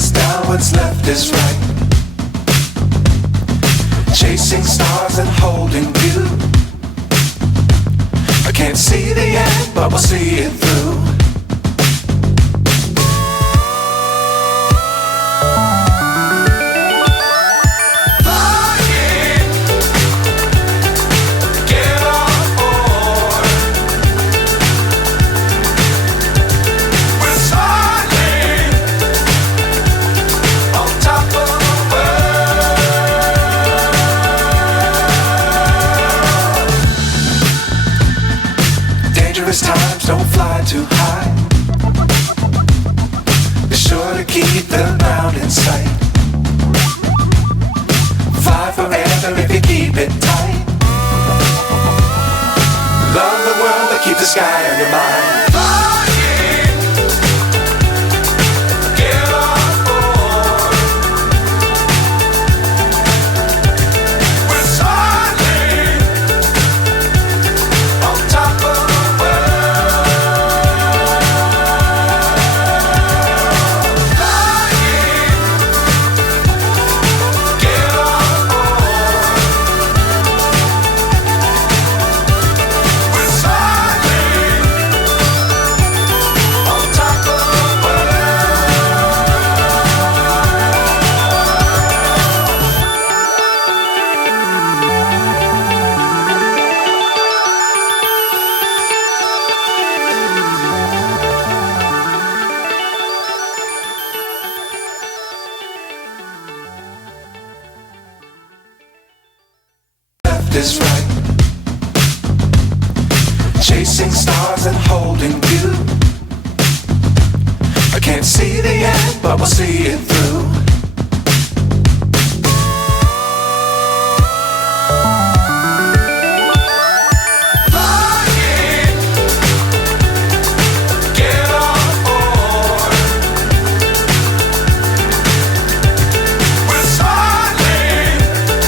is down, what's left is right. Chasing stars and holding you. I can't see the end, but we'll see it through. Times don't fly too high. Be sure to keep the ground in sight. Fly forever if you keep it tight. Love the world but keep the sky on your mind. Is right. Chasing stars and holding you. I can't see the end, but we'll see it through.